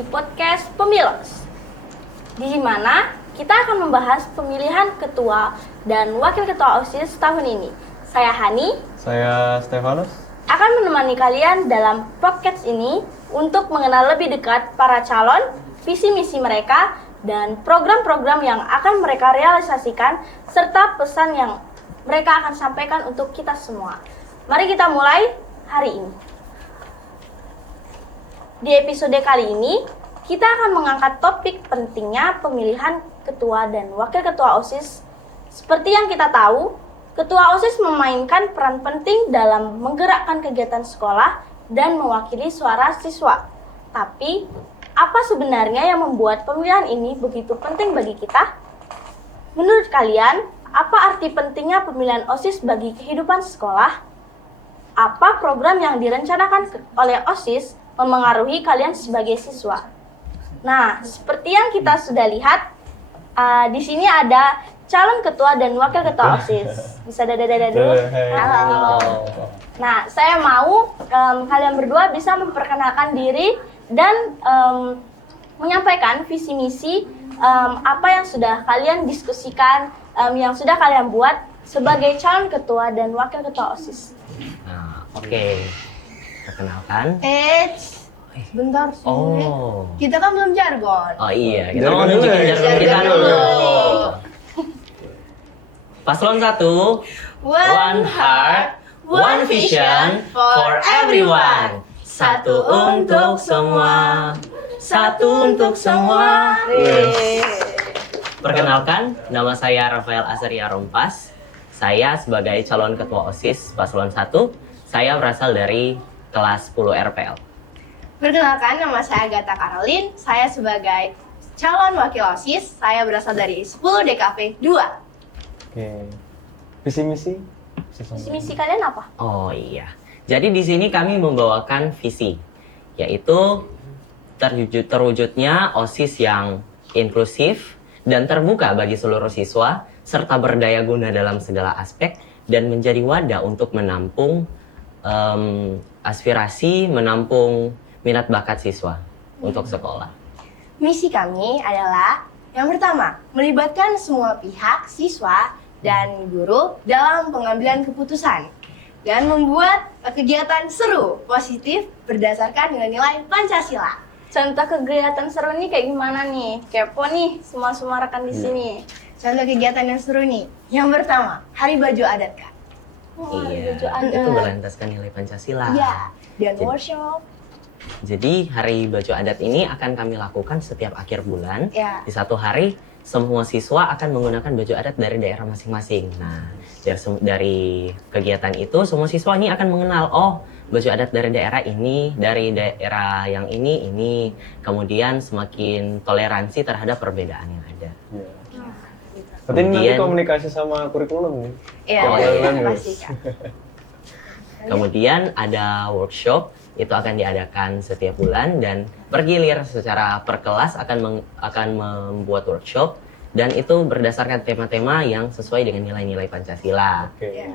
di podcast Pemilos, di mana kita akan membahas pemilihan ketua dan wakil ketua OSIS tahun ini. Saya Hani, saya Stefanus, akan menemani kalian dalam podcast ini untuk mengenal lebih dekat para calon, visi misi mereka, dan program-program yang akan mereka realisasikan, serta pesan yang mereka akan sampaikan untuk kita semua. Mari kita mulai hari ini. Di episode kali ini, kita akan mengangkat topik pentingnya pemilihan ketua dan wakil ketua OSIS. Seperti yang kita tahu, ketua OSIS memainkan peran penting dalam menggerakkan kegiatan sekolah dan mewakili suara siswa. Tapi, apa sebenarnya yang membuat pemilihan ini begitu penting bagi kita? Menurut kalian, apa arti pentingnya pemilihan OSIS bagi kehidupan sekolah? Apa program yang direncanakan oleh OSIS memengaruhi kalian sebagai siswa? Nah, seperti yang kita sudah lihat, di sini ada calon ketua dan wakil ketua OSIS. Bisa dada-dada dulu. Halo. Nah, saya mau kalian berdua bisa memperkenalkan diri dan menyampaikan visi misi apa yang sudah kalian diskusikan, yang sudah kalian buat sebagai calon ketua dan wakil ketua OSIS. Nah, oke. Perkenalkan. Bentar sih. Oh. Kita kan belum jargon. Oh iya, kita Jargon mau dulu nunjukin ya. jargon kita Jargon dulu. dulu. Paslon 1, one heart, one vision for everyone. Satu untuk semua. Satu untuk semua. Perkenalkan, nama saya Rafael Azaria Rompas. Saya sebagai calon ketua OSIS Paslon 1, saya berasal dari kelas 10 RPL. Perkenalkan, nama saya Agatha Caroline. Saya sebagai calon wakil OSIS, saya berasal dari 10 DKV 2. Oke. Visi misi? Visi misi kalian apa? Oh iya. Jadi di sini kami membawakan visi, yaitu terwujudnya OSIS yang inklusif dan terbuka bagi seluruh siswa, serta berdaya guna dalam segala aspek, dan menjadi wadah untuk menampung aspirasi, menampung minat bakat siswa untuk sekolah. Misi kami adalah yang pertama, melibatkan semua pihak, siswa, dan guru dalam pengambilan keputusan dan membuat kegiatan seru, positif, berdasarkan nilai-nilai Pancasila. Contoh kegiatan seru nih kayak gimana nih? Kepo nih semua rekan di sini. Contoh kegiatan yang seru nih. Yang pertama, Hari Baju Adat, Kak. Iya, baju adat. itu berlandaskan nilai Pancasila. Iya, dan Jadi- workshop. Jadi hari baju adat ini akan kami lakukan setiap akhir bulan. Ya. Di satu hari, semua siswa akan menggunakan baju adat dari daerah masing-masing. Nah, dari kegiatan itu, semua siswa ini akan mengenal, oh, baju adat dari daerah ini, dari daerah yang ini. Kemudian semakin toleransi terhadap perbedaan yang ada. Iya. Berarti ini nanti Kemudian- komunikasi sama kurikulum nih? Iya, Oh, iya. pasti, Kak. Kemudian ada workshop, itu akan diadakan setiap bulan dan bergilir secara per kelas akan membuat workshop, dan itu berdasarkan tema-tema yang sesuai dengan nilai-nilai Pancasila. Oke. Iya.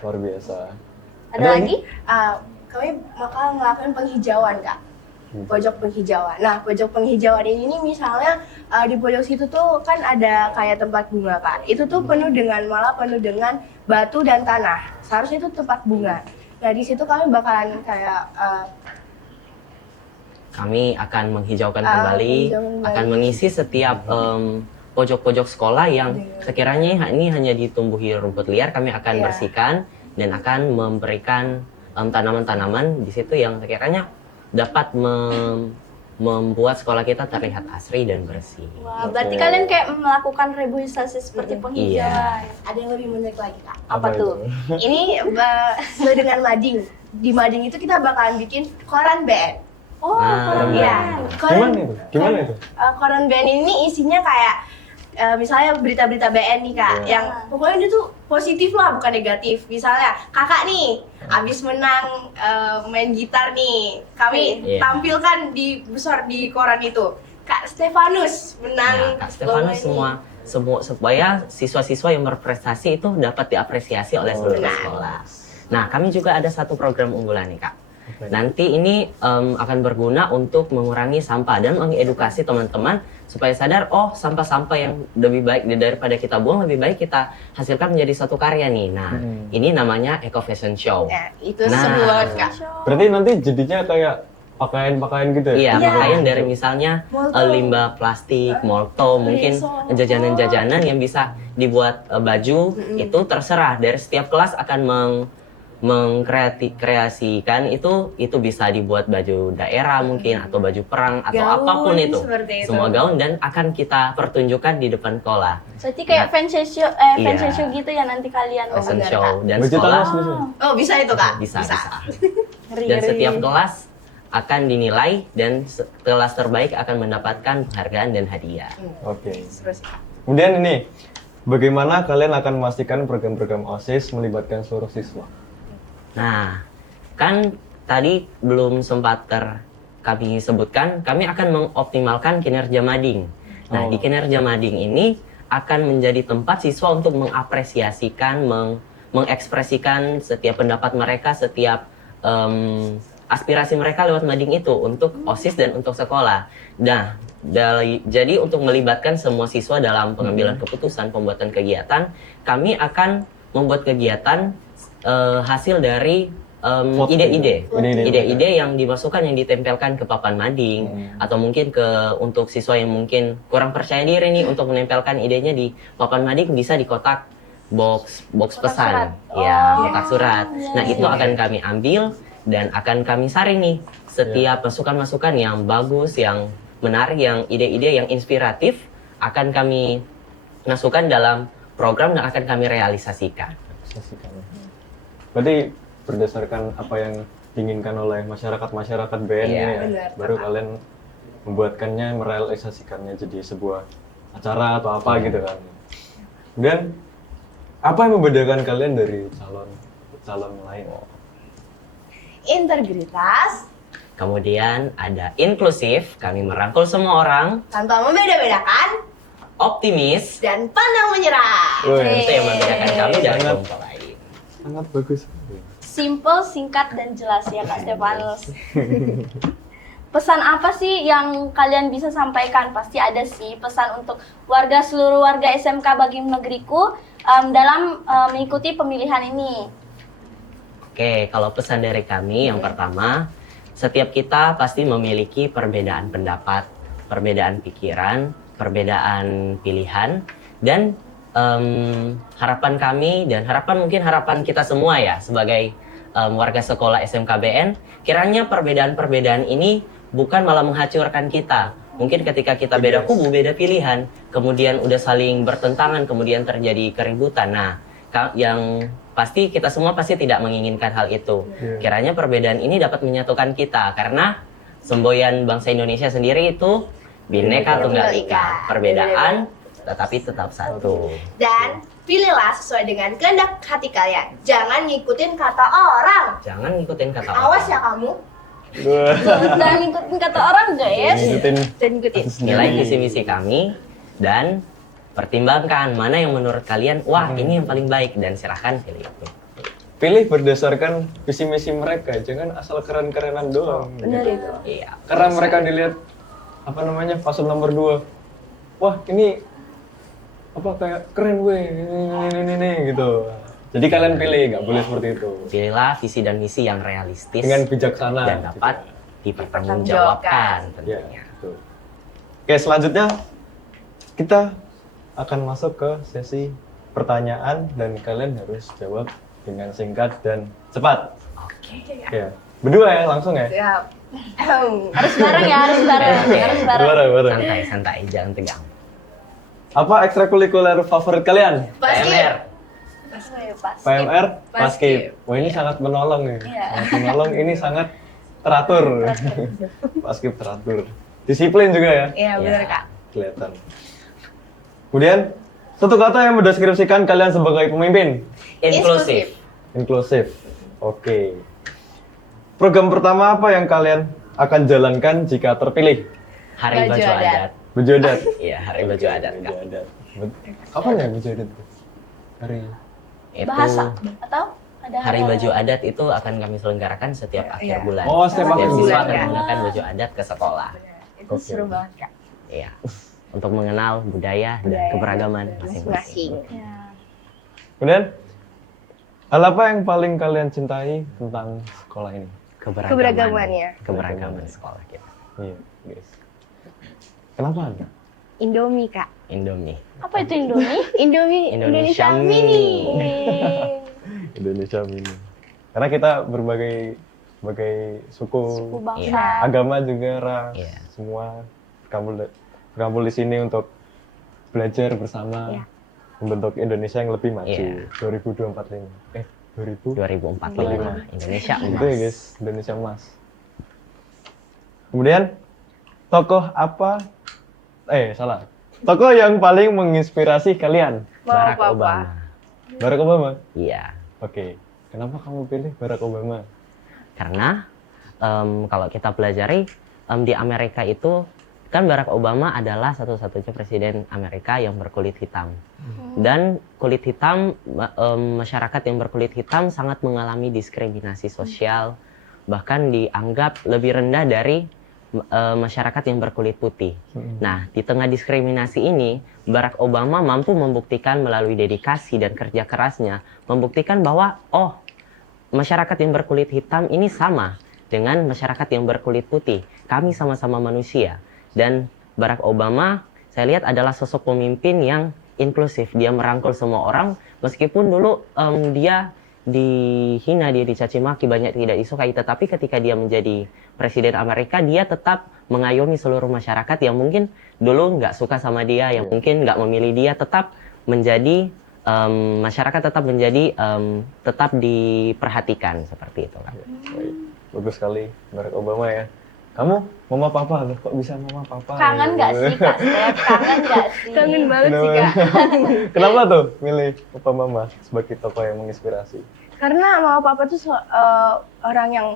Luar biasa. Ada lagi? Kami bakal ngelakuin penghijauan, Kak. Pojok penghijauan. Nah, pojok penghijauan ini misalnya di pojok situ tuh kan ada kayak tempat bunga, Kak. Itu tuh penuh dengan batu dan tanah. Seharusnya itu tempat bunga. Nah, di situ kami bakalan kayak Kami akan menghijaukan menghijaukan kembali, kembali. akan mengisi setiap pojok-pojok sekolah yang sekiranya ini hanya ditumbuhi rumput liar, kami akan Iya. bersihkan dan akan memberikan tanaman-tanaman di situ yang sekiranya dapat membuat sekolah kita terlihat asri dan bersih. Wah, berarti kalian kayak melakukan reboisasi seperti penghijauan. ada yang lebih menarik lagi, Kak. Apa tuh? Ini sesuai dengan mading. Di mading itu kita bakalan bikin koran BN. Oh, Nah, keren. Iya. Gimana itu? Gimana itu? Koran BN ini isinya kayak misalnya berita-berita BN nih, Kak, Iya. yang pokoknya itu positif lah, bukan negatif. Misalnya kakak nih abis menang main gitar nih, kami Iya. tampilkan besar di koran itu. Kak Stefanus menang Nah, Kak Stefanus lomba ini. supaya siswa-siswa yang berprestasi itu dapat diapresiasi oleh seluruh Benar. sekolah. Nah, kami juga ada satu program unggulan nih, Kak. Nanti ini akan berguna untuk mengurangi sampah dan mengedukasi teman-teman supaya sadar, oh sampah-sampah yang lebih baik daripada kita buang, lebih baik kita hasilkan menjadi satu karya nih. Nah, ini namanya Eco Fashion Show. Ya, itu Nah. seru banget kak. Berarti nanti jadinya kayak pakaian-pakaian gitu ya? Iya, Iya. pakaian dari misalnya Molto. limbah plastik, molto, mungkin jajanan-jajanan yang bisa dibuat baju, itu terserah. Dari setiap kelas akan mengkreasikan itu bisa dibuat baju daerah mungkin, atau baju perang, atau Gaun apapun itu. seperti itu. Semua gaun dan akan kita pertunjukkan di depan sekolah. Berarti kayak Nah, fashion show, iya. fashion show gitu ya nanti kalian. Fashion benar, show Kak. dan Baju sekolah tamas bisa? Oh bisa itu kak? bisa. Ngeri, Dan ngeri. setiap kelas akan dinilai dan kelas terbaik akan mendapatkan penghargaan dan hadiah. Oke. Seru sih. Kemudian ini, bagaimana kalian akan memastikan program-program OSIS melibatkan seluruh siswa? Nah, kan tadi belum sempat kami sebutkan, kami akan mengoptimalkan kinerja mading. Nah, di kinerja mading ini akan menjadi tempat siswa untuk mengapresiasikan, mengekspresikan setiap pendapat mereka, setiap aspirasi mereka lewat mading itu untuk OSIS dan untuk sekolah. Nah, jadi untuk melibatkan semua siswa dalam pengambilan keputusan, pembuatan kegiatan, kami akan membuat kegiatan hasil dari ide-ide yang dimasukkan, yang ditempelkan ke papan mading, atau mungkin untuk siswa yang mungkin kurang percaya diri nih untuk menempelkan idenya di papan mading, bisa di kotak box pesan, surat. ya kotak surat. Nah, itu akan kami ambil dan akan kami saring nih setiap masukan-masukan yang bagus, yang menarik, yang ide-ide yang inspiratif akan kami masukkan dalam program dan akan kami realisasikan. Berarti berdasarkan apa yang diinginkan oleh masyarakat BN Iya, ini ya, benar. baru kalian membuatkannya, merealisasikannya jadi sebuah acara atau apa gitu kan. Dan apa yang membedakan kalian dari calon lain? Integritas Kemudian ada inklusif, kami merangkul semua orang, tanpa membeda-bedakan optimis, dan pandang menyerah. Wih. itu yang membedakan kami dari Sangat- kelompok lain. Sangat bagus. Simple, singkat, dan jelas ya Kak Stefanus. Pesan apa sih yang kalian bisa sampaikan? Pasti ada sih pesan untuk seluruh warga SMK Bagim Negeriku dalam mengikuti pemilihan ini. Oke, kalau pesan dari kami yang pertama, setiap kita pasti memiliki perbedaan pendapat, perbedaan pikiran, perbedaan pilihan, dan harapan kami dan harapan kita semua ya sebagai warga sekolah SMKBN, kiranya perbedaan-perbedaan ini bukan malah menghancurkan kita. Mungkin ketika kita beda kubu, beda pilihan, kemudian udah saling bertentangan, kemudian terjadi keributan. Nah, yang pasti kita semua pasti tidak menginginkan hal itu. Kiranya perbedaan ini dapat menyatukan kita, karena semboyan bangsa Indonesia sendiri itu Bhinneka Tunggal Ika. Perbedaan tetapi tetap satu. Dan pilihlah sesuai dengan kehendak hati kalian. Jangan ngikutin kata orang. Jangan ngikutin kata Awas orang. ya kamu. Jangan ngikutin kata orang guys. Ngikutin Dan ikutin. Nilai visi misi kami dan pertimbangkan mana yang menurut kalian, wah ini yang paling baik, dan silahkan pilih itu. pilih berdasarkan visi misi mereka, jangan asal keren-kerenan doang. Bener gitu. itu. Iya. Karena mereka dilihat apa namanya paslon nomor 2, wah ini apa kayak keren weh, ini gitu. Jadi kalian pilih, nggak boleh seperti itu. Pilihlah visi dan misi yang realistis Dengan bijaksana. dan dapat dipertanggungjawabkan Ya, tentunya. betul. Oke, selanjutnya kita akan masuk ke sesi pertanyaan dan kalian harus jawab dengan singkat dan cepat. Oke. Ya, berdua ya, langsung ya. Siap. Harus bareng ya, harus bareng. Harus bareng. Bareng. Santai, jangan tegang. Apa ekstrakurikuler favorit kalian? PMR. PMR, Basket. basket. Wah ini sangat menolong nih. Iya. Sangat menolong, ini sangat teratur. Basket teratur. Disiplin juga ya, Iya bener kak. kelihatan. Kemudian, satu kata yang mendeskripsikan kalian sebagai pemimpin. Inklusif. Inklusif. Oke. Program pertama apa yang kalian akan jalankan jika terpilih? Hari Baju baju adat. adat. Baju adat. Iya, hari baju adat. Baju Kak. adat. Kapan ya baju adat? Hari Itu Bahasa atau Ada Hari hari-hari baju adat itu akan kami selenggarakan setiap akhir Iya. bulan. Oh, setiap akhir siswa bulan, akan ya. menggunakan baju adat ke sekolah. Itu Oke. seru banget Kak. Iya. Untuk mengenal budaya dan Budaya keberagaman masing-masing. masing-masing. Ya. Kemudian, hal apa yang paling kalian cintai tentang sekolah ini? Keberagamannya. Keberagaman sekolah kita. Iya, guys. Kenapa? Indomie Kak. Indomie. Apa itu Indomie? Indomie Indonesia Indonesia Mini. Mini. Indonesia Mini. Karena kita berbagai suku, Suku bangsa. Iya. agama juga, ras, Iya. semua berkumpul di sini untuk belajar bersama Iya. membentuk Indonesia yang lebih maju. Iya. 2025. 2000. 2045 Indonesia Itu ya emas. guys, Indonesia emas. Kemudian tokoh apa? Salah. Tokoh yang paling menginspirasi kalian? Barack Mau Obama. apa? Barack Obama. Iya. Oke. Kenapa kamu pilih Barack Obama? Karena kalau kita pelajari di Amerika itu kan Barack Obama adalah satu-satunya presiden Amerika yang berkulit hitam. Dan kulit hitam, masyarakat yang berkulit hitam sangat mengalami diskriminasi sosial, bahkan dianggap lebih rendah dari masyarakat yang berkulit putih. Nah, di tengah diskriminasi ini, Barack Obama mampu membuktikan melalui dedikasi dan kerja kerasnya, membuktikan bahwa, oh, masyarakat yang berkulit hitam ini sama dengan masyarakat yang berkulit putih. Kami sama-sama manusia. Dan Barack Obama, saya lihat adalah sosok pemimpin yang inklusif. Dia merangkul semua orang, meskipun dulu dia dihina, dia dicaci maki, banyak tidak disukai. Tetapi ketika dia menjadi presiden Amerika, dia tetap mengayomi seluruh masyarakat yang mungkin dulu nggak suka sama dia, yang mungkin nggak memilih dia, tetap menjadi masyarakat tetap diperhatikan seperti itu kan. Bagus sekali Barack Obama ya. Kamu mama papa loh, kok bisa mama papa? Kangen nggak sih Kak Step? Kangen nggak sih? Kangen banget sih Kak. Kenapa tuh milih papa mama sebagai tokoh yang menginspirasi? Karena mama papa tuh orang yang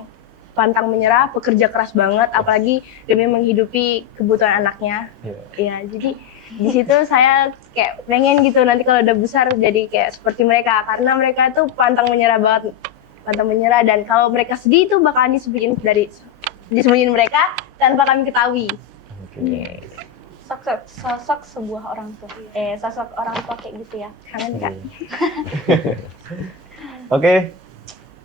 pantang menyerah, pekerja keras banget, apalagi demi menghidupi kebutuhan anaknya. Iya. Iya, jadi di situ saya kayak pengen gitu nanti kalau udah besar jadi kayak seperti mereka, karena mereka tuh pantang menyerah banget, pantang menyerah, dan kalau mereka sedih itu bakalan disembunyiin mereka tanpa kami ketahui. Oke. Sosok sebuah orang tua. Sosok orang tua kayak gitu ya. Kangen Kak. Oke,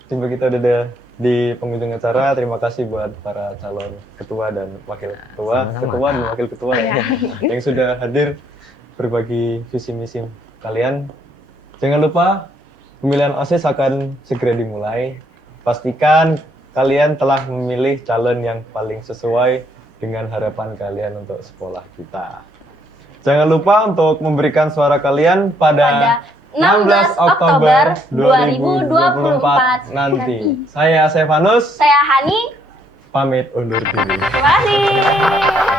jumpa kita udah di penghujung acara. Terima kasih buat para calon ketua dan wakil ketua, Sama-sama, ketua dan Kak. wakil ketua ya, yang sudah hadir berbagi visi misi kalian. Jangan lupa pemilihan OSIS akan segera dimulai. Pastikan kalian telah memilih calon yang paling sesuai dengan harapan kalian untuk sekolah kita. Jangan lupa untuk memberikan suara kalian pada 16 Oktober 2024 nanti. Saya Stefanus, Saya Hani. pamit undur diri. Terima kasih.